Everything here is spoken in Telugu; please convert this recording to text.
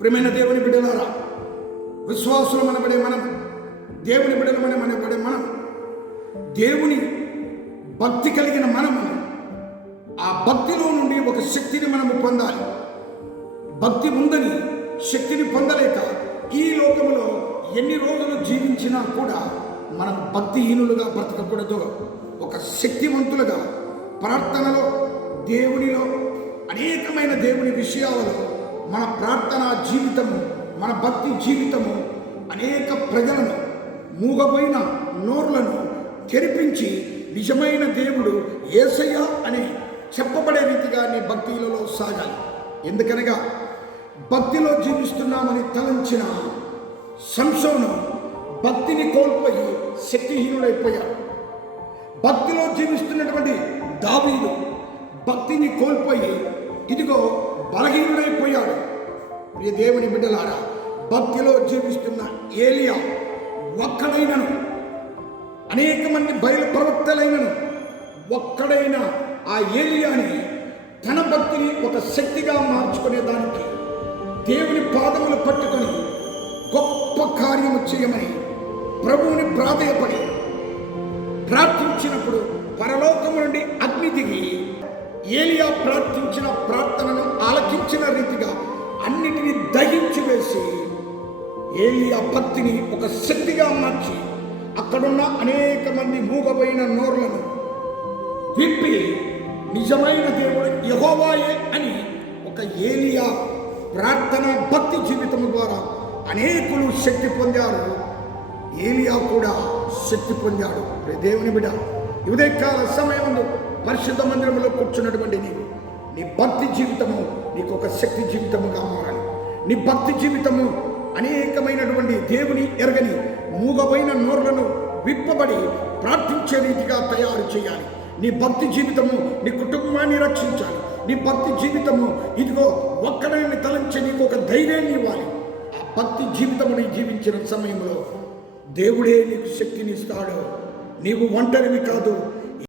ప్రియమైన దేవుని బిడ్డలారా, విశ్వాసులు మనబడే మనం, దేవుని బిడ్డలు మనబడే మనం, దేవుని భక్తి కలిగిన మనము ఆ భక్తిలో నుండి ఒక శక్తిని మనము పొందాలి. భక్తి ఉందని శక్తిని పొందలేక ఈ లోకములో ఎన్ని రోజులు జీవించినా కూడా మనం భక్తిహీనులుగా బ్రతకకూడదు. ఒక శక్తివంతులుగా ప్రార్థనలో, దేవునిలో, అనేకమైన దేవుని విషయాలలో మన ప్రార్థనా జీవితము, మన భక్తి జీవితము అనేక ప్రజలను, మూగపోయిన నోర్లను తెరిపించి నిజమైన దేవుడు యేసయ్య అని చెప్పబడే రీతిగా నీ భక్తిలలో సాగాలి. ఎందుకనగా భక్తిలో జీవిస్తున్నామని తలంచిన సంసోను భక్తిని కోల్పోయి శక్తిహీనుడైపోయాడు. భక్తిలో జీవిస్తున్నటువంటి దావీదు భక్తిని కోల్పోయి ఇదిగో బలహీనుడైపోయాడు. ప్రియ దేవుని బిడ్డలారా, భక్తిలో జీవిస్తున్న ఏలియా ఒక్కడైనను, అనేక మంది బయలు ప్రవక్తలైనను, ఒక్కడైన ఆ ఏలియాని తన భక్తిని ఒక శక్తిగా మార్చుకునేదానికి దేవుని పాదములు పట్టుకొని గొప్ప కార్యము చేయమని ప్రభువుని ప్రాధేయపడి ప్రార్థించినప్పుడు పరలోకము నుండి అగ్ని దిగి ఏలియా ప్రార్థించిన ప్రార్థనను ఆలకించిన రీతిగా అన్నిటినీ దహించి వేసి ఏలియా భక్తిని ఒక శక్తిగా మార్చి అక్కడున్న అనేక మంది మూగబోయిన నోర్లను విప్పి నిజమైన దేవుడు యెహోవాయే అని ఒక ఏలియా ప్రార్థన భక్తి జీవితం ద్వారా అనేకులు శక్తి పొందారు. ఏలియా కూడా శక్తి పొందాడు. దేవుని బిడ్డ, ఉదయకాల సమయంలో పరిశుద్ధ మందిరంలో కూర్చున్నటువంటి నీవు, నీ భక్తి జీవితము నీకు ఒక శక్తి జీవితముగా మారాలి. నీ భక్తి జీవితము అనేకమైనటువంటి దేవుని ఎరగని మూగమైన నోర్లను విప్పబడి ప్రార్థించే రీతిగా తయారు చేయాలి. నీ భక్తి జీవితము నీ కుటుంబాన్ని రక్షించాలి. నీ భక్తి జీవితము ఇదిగో ఒక్కడైనా తలంచి నీకు ఒక ధైర్యాన్ని ఇవ్వాలి. ఆ భక్తి జీవితముని జీవించిన సమయంలో దేవుడే నీకు శక్తిని ఇస్తాడు. నీవు ఒంటరివి కాదు.